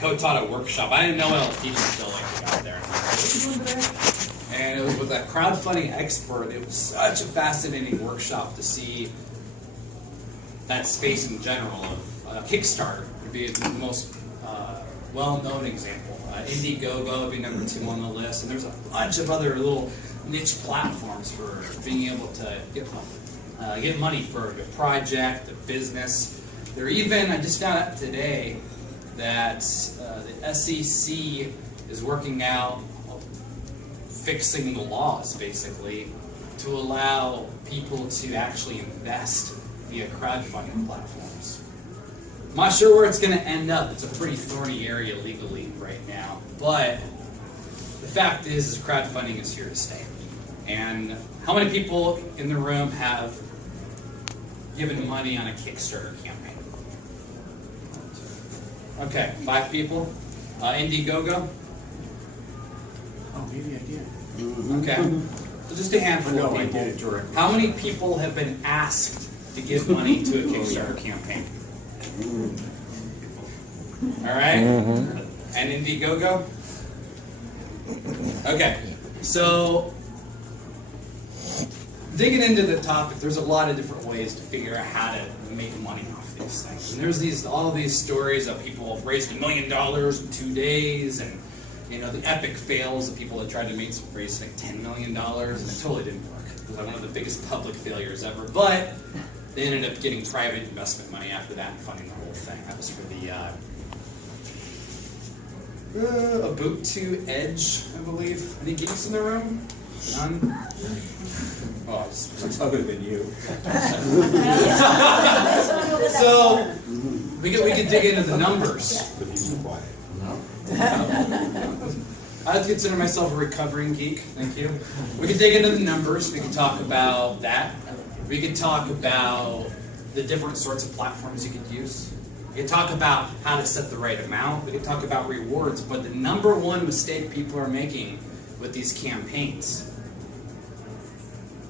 co-taught a workshop. I didn't know what I was teaching until like I got there. And it was with a crowdfunding expert. It was such a fascinating workshop to see that space in general of Kickstarter would be the most well-known example. IndieGoGo would be number 2 on the list, and there's a bunch of other little niche platforms for being able to get money for a project, a business. There even, I just found out today that the SEC is working out fixing the laws, basically, to allow people to actually invest via crowdfunding platforms. I'm not sure where it's going to end up. It's a pretty thorny area legally right now. But the fact is crowdfunding is here to stay. And how many people in the room have given money on a Kickstarter campaign? Okay, 5 people. IndieGoGo? Oh, maybe I did. Okay. So just a handful of people. I did it directly. How many people have been asked to give money to a Kickstarter campaign? All right? And IndieGoGo? Okay. So, digging into the topic, there's a lot of different ways to figure out how to make money off these things. And there's all these stories of people have raised $1 million in 2 days, and the epic fails of people that tried to raise like $10 million, and it totally didn't work. It was like one of the biggest public failures ever. But they ended up getting private investment money after that and funding the whole thing. That was for the Ubuntu Edge, I believe. Any geeks in the room? None? Oh, it's Other than you. So, we could dig into the numbers. I consider myself a recovering geek. Thank you. We could dig into the numbers. We could talk about that. We could talk about the different sorts of platforms you could use. We could talk about how to set the right amount. We could talk about rewards. But the number one mistake people are making with these campaigns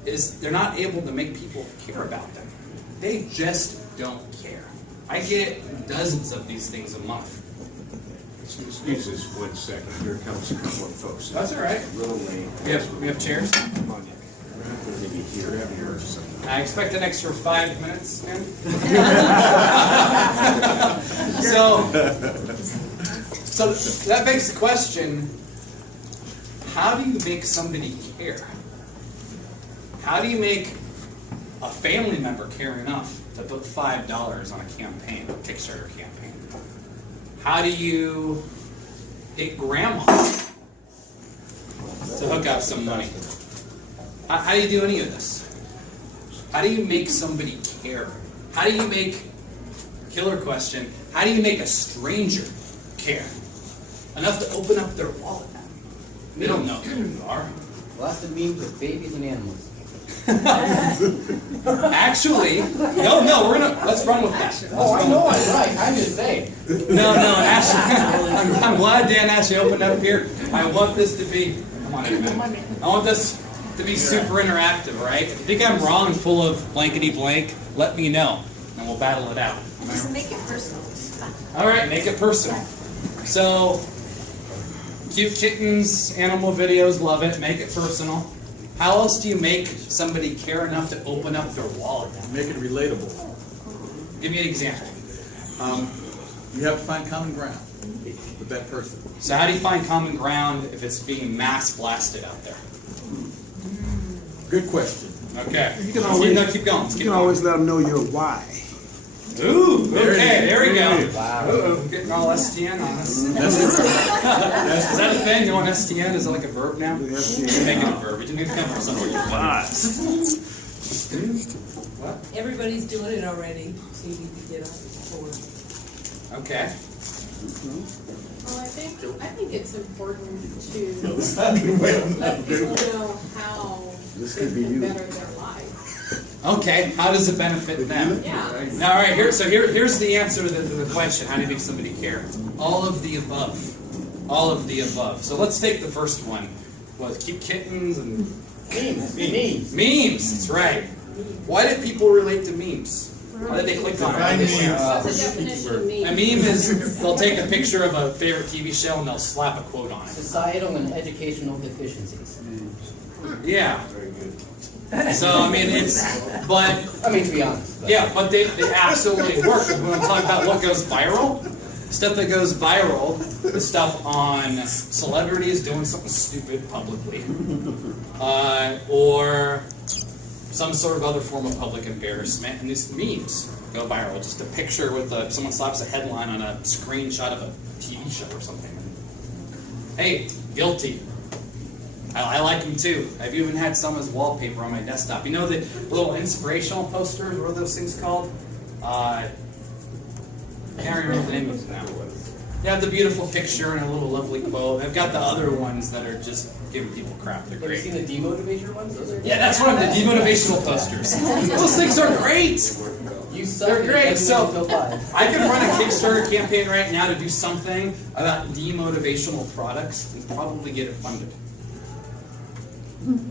is they're not able to make people care about them. They just don't care. I get dozens of these things a month. Excuse us 1 second. Here comes a couple of folks. That's all right. Real late. We have chairs. Come on in. Maybe here or something. I expect an extra 5 minutes, man. So that begs the question, how do you make somebody care? How do you make a family member care enough to put $5 on a campaign, a Kickstarter campaign? How do you get grandma to hook up some money? How do you do any of this? How do you make somebody care? How do you make, killer question, how do you make a stranger care? Enough to open up their wallet. They don't know who you are. Lots of memes with babies and animals. Actually, no, let's run with that. Oh, I know I'm right. I'm just saying. No, actually, I'm glad Dan actually opened up here. I want this to be, come on in a minute. I want this to be super interactive, right? If you think I'm wrong and full of blankety blank, let me know, and we'll battle it out. Just make it personal. All right, make it personal. So, cute kittens, animal videos, love it. Make it personal. How else do you make somebody care enough to open up their wallet? Make it relatable. Give me an example. You have to find common ground with that person. So how do you find common ground if it's being mass blasted out there? Good question. Okay. You can always, keep going. You can always let them know your why. Ooh, okay, there we go. Wow. Uh-oh, getting all STN on us. Is that a thing? You want STN? Is it like a verb now? Yes, You're making it a verb. You need to come from somewhere. What? Everybody's doing it already, so you need to get on board. Okay. Well, I think it's important to let people know how This it could be can you. better their life. Okay, how does it benefit them? Yeah. Now, all right, here's the answer to the question, how do you make somebody care? All of the above. All of the above. So let's take the first one. Keep kittens and... Memes. Memes, that's right. Why did people relate to memes? How did they click on Define it? meme. What's the definition of meme? A meme is they'll take a picture of a favorite TV show and they'll slap a quote on it. Societal and educational deficiencies. Yeah. Very good. So I mean, but I mean, to be honest. But. yeah, but they absolutely work. When I'm talking about what goes viral, stuff that goes viral is stuff on celebrities doing something stupid publicly, or some sort of other form of public embarrassment. And these memes go viral. Just a picture with someone slaps a headline on a screenshot of a TV show or something. Hey, guilty. I like them too. I've even had some as wallpaper on my desktop. You know the little inspirational posters? What are those things called? I can't remember the name of them now. They have the beautiful picture and a little lovely quote. I've got the other ones that are just giving people crap. They're Have you great. seen the demotivational ones? Those are Yeah, that's one of the demotivational posters. Those things are great. You suck. They're and it great, doesn't so- even feel five. I could run a Kickstarter campaign right now to do something about demotivational products and probably get it funded.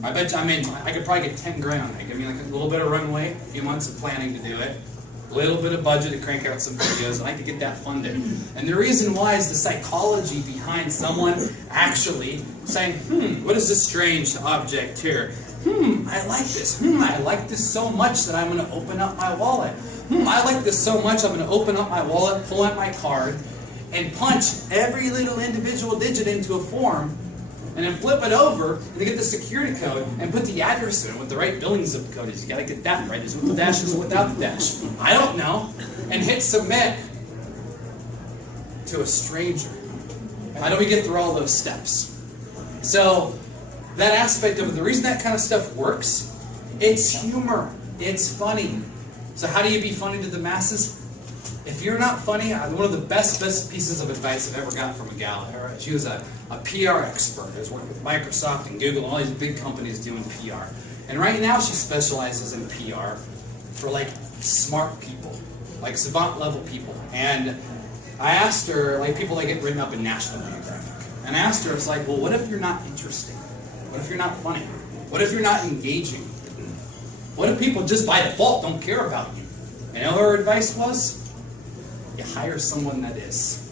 I bet you, I could probably get 10 grand on that. Give me like a little bit of runway, a few months of planning to do it, a little bit of budget to crank out some videos, and I could get that funded. And the reason why is the psychology behind someone actually saying, what is this strange object here? I like this. I like this so much that I'm going to open up my wallet. I like this so much I'm going to open up my wallet, pull out my card, and punch every little individual digit into a form, and then flip it over, and then get the security code, and put the address in with the right billing zip code. You gotta get that right. Is it with the dash, is it without the dash? I don't know. And hit submit to a stranger. How do we get through all those steps? So, that aspect of it, the reason that kind of stuff works, it's humor. It's funny. So how do you be funny to the masses? If you're not funny, one of the best pieces of advice I've ever got from a gal. She was a PR expert. Has worked with Microsoft and Google, all these big companies doing PR. And right now she specializes in PR for like smart people, like savant level people. And I asked her, like people that get written up in National Geographic. And I asked her, it's like, well, what if you're not interesting? What if you're not funny? What if you're not engaging? What if people just by default don't care about you? You know what her advice was? You hire someone that is.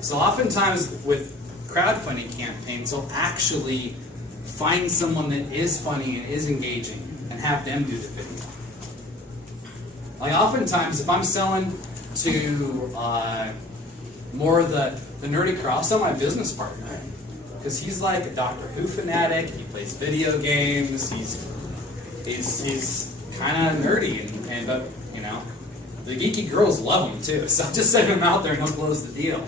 So oftentimes with crowdfunding campaigns, they'll actually find someone that is funny and is engaging and have them do the video. Like oftentimes if I'm selling to more of the nerdy crowd, I'll sell my business partner. Because he's like a Doctor Who fanatic, he plays video games, he's kind of nerdy, and but you know, the geeky girls love him too. So just send him out there and he'll close the deal.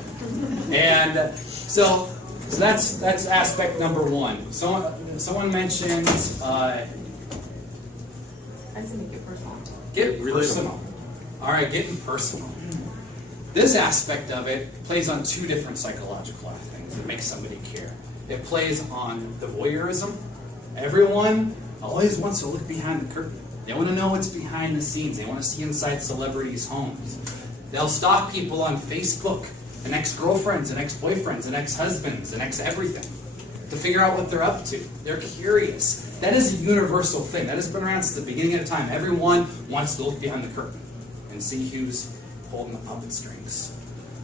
And so that's aspect number one. Someone mentioned I said make it personal. get personal. All right, getting personal. This aspect of it plays on two different psychological things that make somebody care. It plays on the voyeurism. Everyone always wants to look behind the curtain. They want to know what's behind the scenes. They want to see inside celebrities' homes. They'll stalk people on Facebook, and ex-girlfriends, and ex-boyfriends, and ex-husbands, and ex-everything, to figure out what they're up to. They're curious. That is a universal thing. That has been around since the beginning of time. Everyone wants to look behind the curtain and see who's holding the puppet strings.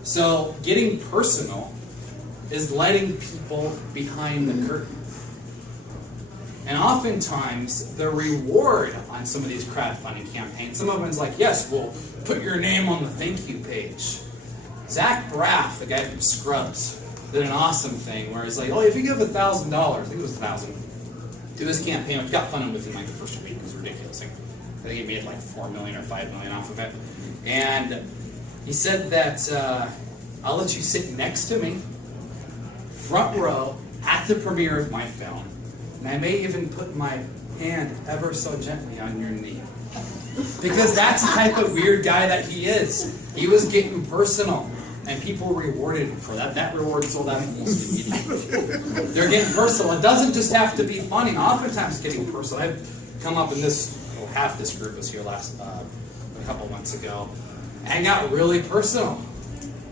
So getting personal is letting people behind the curtain. And oftentimes, the reward on some of these crowdfunding campaigns, some of them is like, yes, we'll put your name on the thank you page. Zach Braff, the guy from Scrubs, did an awesome thing where he's like, oh, if you give $1,000, I think it was $1,000, to this campaign, which got funded within like the first week. It was ridiculous. I think he made like $4 million or $5 million off of it. And he said that I'll let you sit next to me, front row, at the premiere of my film, and I may even put my hand ever so gently on your knee. Because that's the type of weird guy that he is. He was getting personal, and people rewarded him for that. That reward sold out almost immediately. They're getting personal. It doesn't just have to be funny. Oftentimes it's getting personal. I've come up in this, well, half this group was here a couple months ago, and got really personal.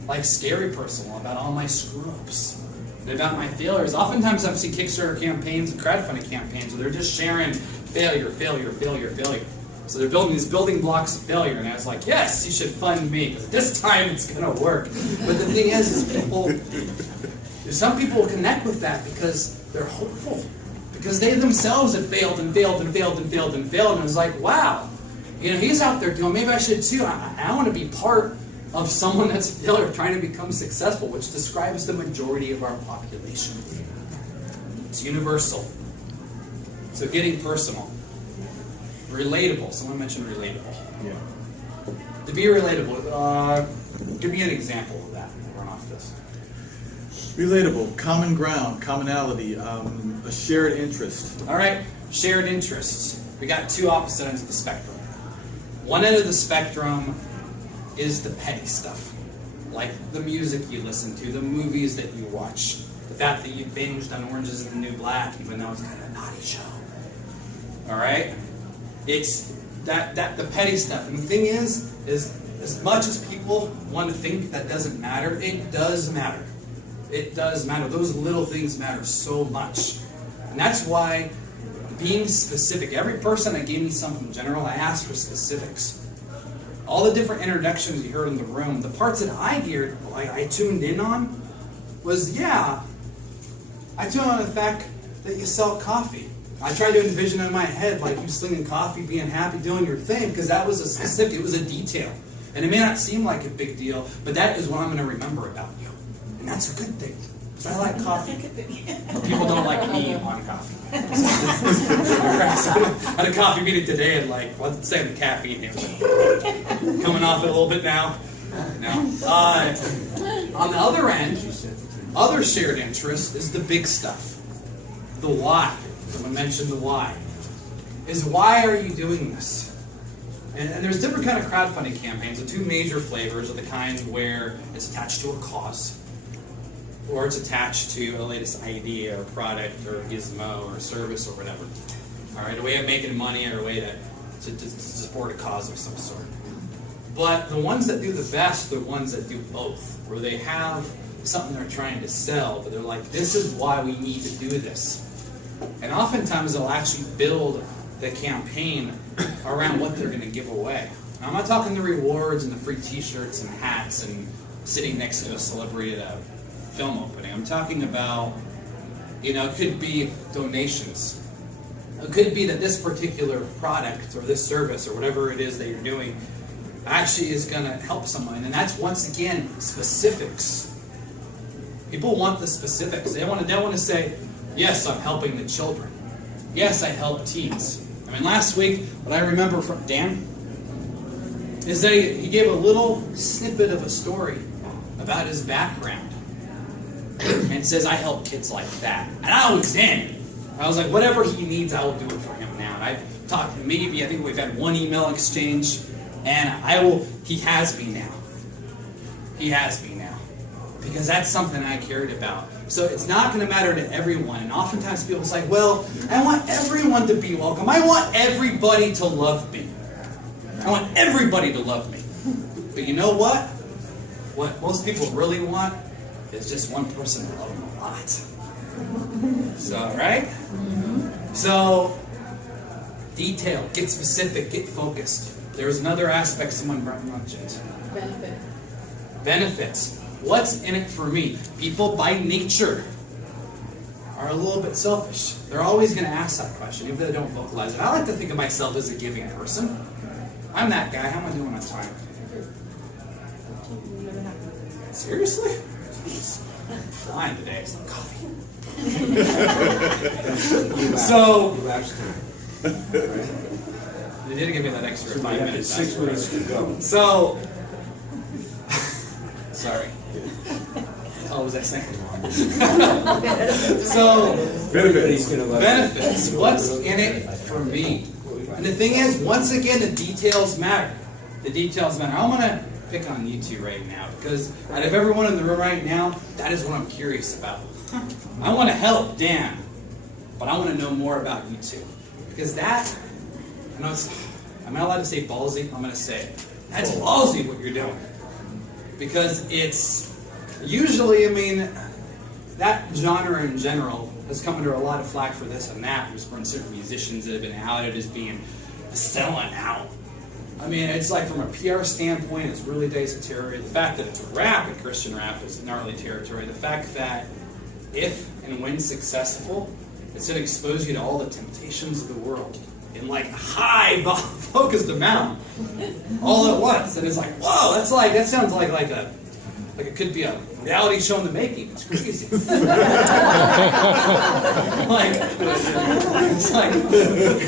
Like scary personal about all my screw-ups. About my failures. Oftentimes I've seen Kickstarter campaigns and crowdfunding campaigns where they're just sharing failure, failure, failure, failure. So they're building these building blocks of failure, and I was like, yes, you should fund me, because this time it's going to work. But the thing is some people connect with that because they're hopeful. Because they themselves have failed and failed and failed and failed and failed, and it's like, wow, he's out there doing, maybe I should too. I want to be part of someone that's a failure trying to become successful, which describes the majority of our population. It's universal. So getting personal. Relatable. Someone mentioned relatable. Yeah. To be relatable, give me an example of that. Run off this. Relatable, common ground, commonality, a shared interest. All right, shared interests. We got two opposite ends of the spectrum. One end of the spectrum is the petty stuff, like the music you listen to, the movies that you watch, the fact that you binged on Orange is the New Black, even though it's kind of a naughty show. All right, it's that the petty stuff. And the thing is as much as people want to think that doesn't matter, it does matter. It does matter. Those little things matter so much. And that's why being specific, every person that gave me something general, I asked for specifics. All the different introductions you heard in the room, the parts that I tuned in on was, I tuned on the fact that you sell coffee. I tried to envision in my head like you slinging coffee, being happy, doing your thing, because that was a specific, it was a detail. And it may not seem like a big deal, but that is what I'm going to remember about you. And that's a good thing, because I like coffee. People don't like me on coffee. I had a coffee meeting today and let's say the caffeine here. Coming off it a little bit now. No. On the other end, other shared interest is the big stuff. The why. Someone mentioned the why. Is why are you doing this? And there's different kind of crowdfunding campaigns. The two major flavors are the kind where it's attached to a cause, or it's attached to a latest idea or product or gizmo or service or whatever. All right, a way of making money or a way to support a cause of some sort. But the ones that do the best are the ones that do both, where they have something they're trying to sell, but they're like, this is why we need to do this. And oftentimes they'll actually build the campaign around what they're going to give away. Now, I'm not talking the rewards and the free t-shirts and hats and sitting next to a celebrity at a film opening. I'm talking about, it could be donations. It could be that this particular product or this service or whatever it is that you're doing actually is going to help someone. And that's, once again, specifics. People want the specifics. They want to say, yes, I'm helping the children. Yes, I help teens. I mean, last week, what I remember from Dan is that he gave a little snippet of a story about his background. And says, I help kids like that. And I was in. I was like, whatever he needs, I will do it for him now. And I've talked, I think we've had one email exchange, and he has me now. He has me now. Because that's something I cared about. So it's not going to matter to everyone. And oftentimes people say, well, I want everyone to be welcome. I want everybody to love me. I want everybody to love me. But you know what? What most people really want is just one person to love them a lot. So, right? Mm-hmm. So, detail, get specific, get focused. There's another aspect someone mentioned. Benefits. What's in it for me? People by nature are a little bit selfish. They're always going to ask that question, even if they don't vocalize it. I like to think of myself as a giving person. I'm that guy. How am I doing on time? Seriously? Jeez. I'm flying today. It's like coffee. So, they did give me that extra 5 minutes. 6 minutes to go. So, sorry. Oh, was I saying? So, benefits. What's in it for me? And the thing is, once again, the details matter. The details matter. I'm going to pick on you two right now, because out of everyone in the room right now, that is what I'm curious about. I want to help Dan, but I want to know more about you two. Because that, I know I'm not allowed to say ballsy, I'm going to say it. That's ballsy what you're doing. Because it's usually, that genre in general has come under a lot of flack for this and that. There's been certain musicians that have been outed as being selling out. I mean, it's like from a PR standpoint, it's really dicey territory. The fact that it's rap and Christian rap is gnarly territory. The fact that if and when successful, it's going to expose you to all the temptations of the world in like a high focused amount, all at once, and it's like, whoa, that sounds like it could be a reality show in the making. It's crazy.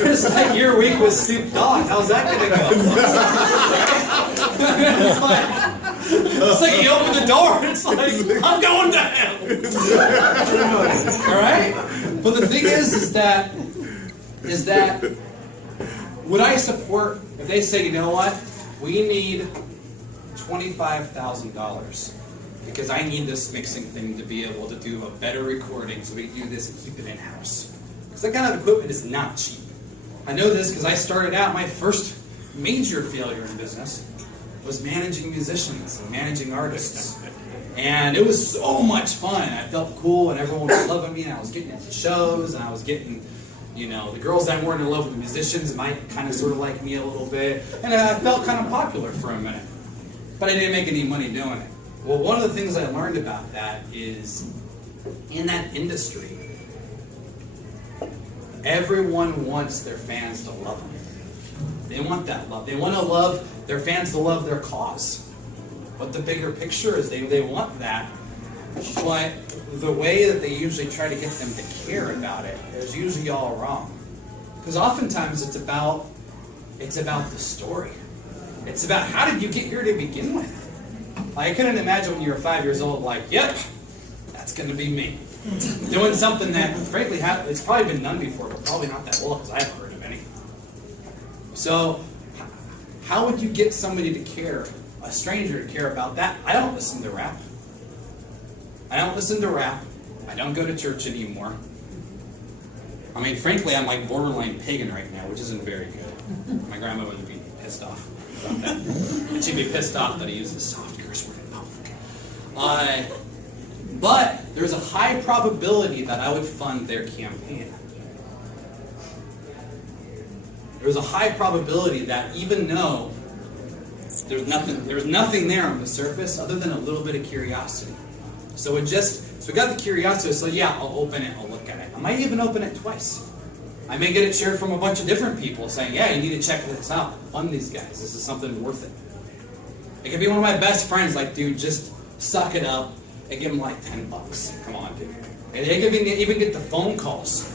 It's like your week with Snoop Dogg. How's that gonna go? it's like you open the door and it's like, I'm going to hell. All right? But the thing is that would I support if they say, you know what, we need $25,000 because I need this mixing thing to be able to do a better recording, so we can do this and keep it in-house. Because that kind of equipment is not cheap. I know this because I started out, my first major failure in business was managing musicians and managing artists. And it was so much fun. I felt cool and everyone was loving me and I was getting into shows and I was getting, the girls that weren't in love with the musicians might kind of sort of like me a little bit. And I felt kind of popular for a minute. But I didn't make any money doing it. Well, one of the things I learned about that is in that industry, everyone wants their fans to love them. They want that love. They want to love their fans to love their cause. But the bigger picture is they want that. But the way that they usually try to get them to care about it is usually all wrong. Because oftentimes it's about the story. It's about how did you get here to begin with? I couldn't imagine when you were 5 years old, like, yep, that's going to be me. Doing something that, frankly, it's probably been done before, but probably not that well, because I haven't heard of any. So, how would you get somebody to care, a stranger to care about that? I don't listen to rap. I don't go to church anymore. I mean, frankly, I'm like borderline pagan right now, which isn't very good. My grandma would be pissed off about that. And she'd be pissed off that I use the soft curse word in public. But there's a high probability that I would fund their campaign. There's a high probability that even though there's nothing there on the surface other than a little bit of curiosity. So we got the curiosity, so yeah, I'll open it, I'll look at it. I might even open it twice. I may get it shared from a bunch of different people saying, yeah, you need to check this out. Fund these guys. This is something worth it. It could be one of my best friends, like, dude, just suck it up and give them like $10. Come on, dude. And they could even get the phone calls.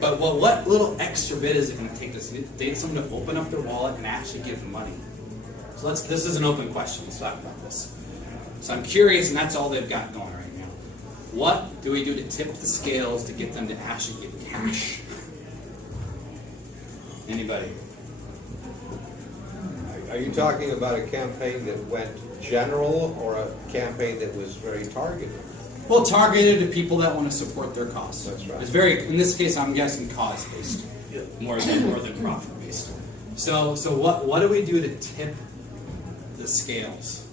But what little extra bit is it going to take to get someone to open up their wallet and actually give money? So this is an open question. Let's talk about this. So I'm curious, and that's all they've got going right now. What do we do to tip the scales to get them to actually give cash? Anybody? Are you talking about a campaign that went general or a campaign that was very targeted? Well, targeted to people that want to support their cause. That's right. It's in this case, I'm guessing cause-based, more than profit-based. So what do we do to tip the scales?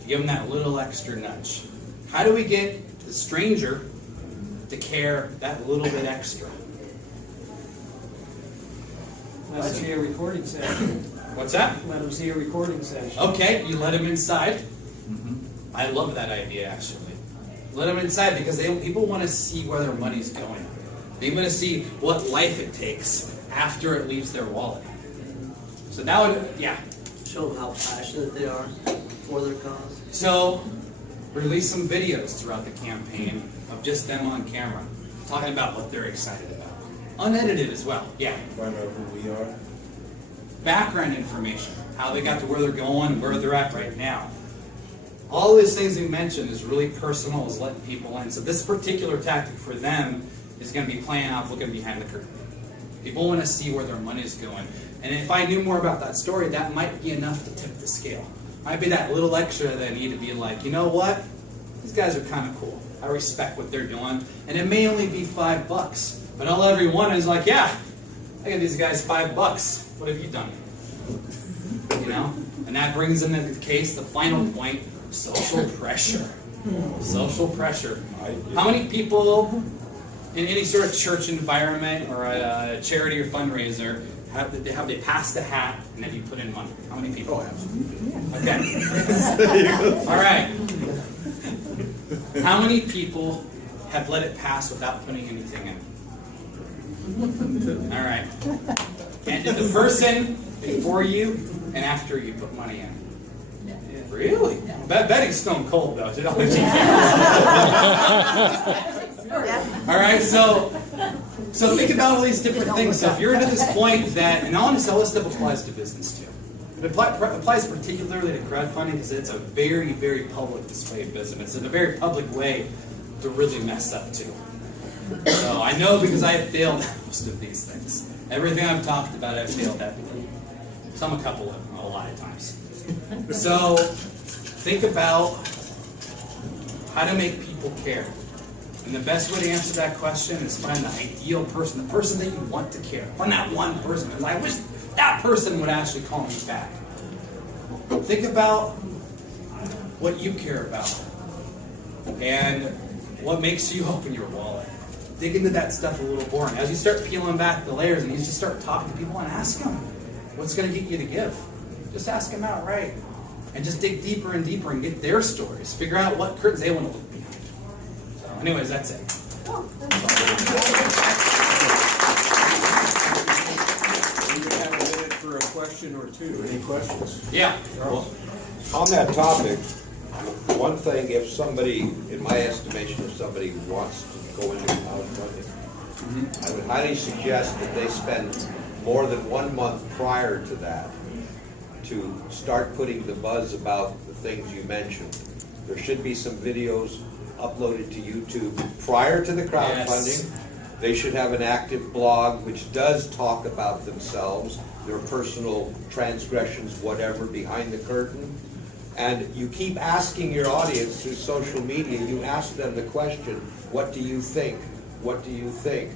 To give them that little extra nudge. How do we get the stranger to care that little bit extra? Let them see a recording session. What's that? Let them see a recording session. Okay, you let them inside. I love that idea, actually. Let them inside because people want to see where their money's going. They want to see what life it takes after it leaves their wallet. So that would, yeah. Show them how passionate they are for their cause. So, release some videos throughout the campaign of just them on camera, talking about what they're excited about. Unedited as well, yeah. Find out who we are. Background information, how they got to where they're going, where they're at right now. All these things we mentioned is really personal, is letting people in. So this particular tactic for them is going to be playing off looking behind the curtain. People want to see where their money is going. And if I knew more about that story, that might be enough to tip the scale. Might be that little extra that I need to be like, you know what? These guys are kind of cool. I respect what they're doing. And it may only be $5. But not everyone is like, yeah, I got these guys $5. What have you done? You know? And that brings into the case the final point, social pressure. Social pressure. How many people in any sort of church environment or a charity or fundraiser They pass the hat and then you put in money? How many people? Oh, absolutely. Okay. All right. How many people have let it pass without putting anything in? All right. And did the person before you and after you put money in? Really? Betting's stone cold though. All right, so think about all these different things. So if you're to this point that, and honestly, all this stuff applies to business too. It applies particularly to crowdfunding because it's a very, very public display of business. It's in a very public way to really mess up too. So I know because I have failed at most of these things. Everything I've talked about, I've failed at. Some, a couple of them, a lot of times. So think about how to make people care. And the best way to answer that question is find the ideal person, the person that you want to care. Find that one person. And I wish that person would actually call me back. Think about what you care about and what makes you open your wallet. Dig into that stuff a little more. And as you start peeling back the layers and you just start talking to people and ask them, what's going to get you to give? Just ask them outright. And just dig deeper and deeper and get their stories. Figure out what curtains they want to look behind. So anyways, that's it. We have a minute for a question or two. Any questions? Yeah. Well, on that topic, one thing, if somebody, in my estimation, if somebody wants to go into crowdfunding, I would highly suggest that they spend more than 1 month prior to that to start putting the buzz about the things you mentioned. There should be some videos uploaded to YouTube prior to the crowdfunding. Yes. They should have an active blog which does talk about themselves, their personal transgressions, whatever, behind the curtain. And you keep asking your audience through social media, you ask them the question, what do you think? What do you think?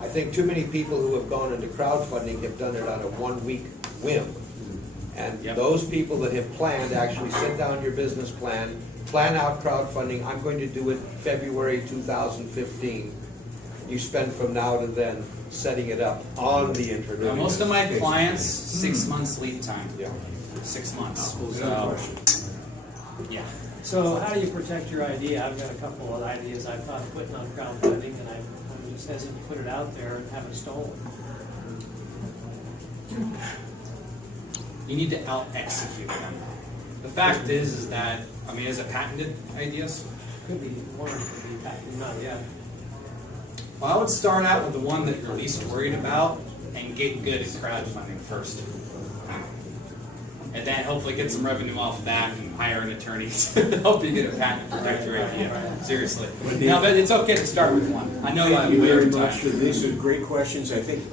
I think too many people who have gone into crowdfunding have done it on a 1 week whim. And those people that have planned, actually sit down your business plan, plan out crowdfunding. I'm going to do it February 2015. You spend from now to then setting it up on the internet. Now, most of my clients, 6 months lead time. Yeah. 6 months. Another So, question. yeah. So how do you protect your idea? I've got a couple of ideas I've thought of putting on crowdfunding, and I'm just hesitant to put it out there and have it stolen. You need to out-execute them. The fact is that, I mean, is it patented ideas? Could be one, could be patented, not yet. Well, I would start out with the one that you're least worried about and get good at crowdfunding first. And then hopefully get some revenue off that and hire an attorney to help you get a patent to protect your idea. Seriously. No, but it's okay to start with one. I know Thank you very time. much. These are great questions. I think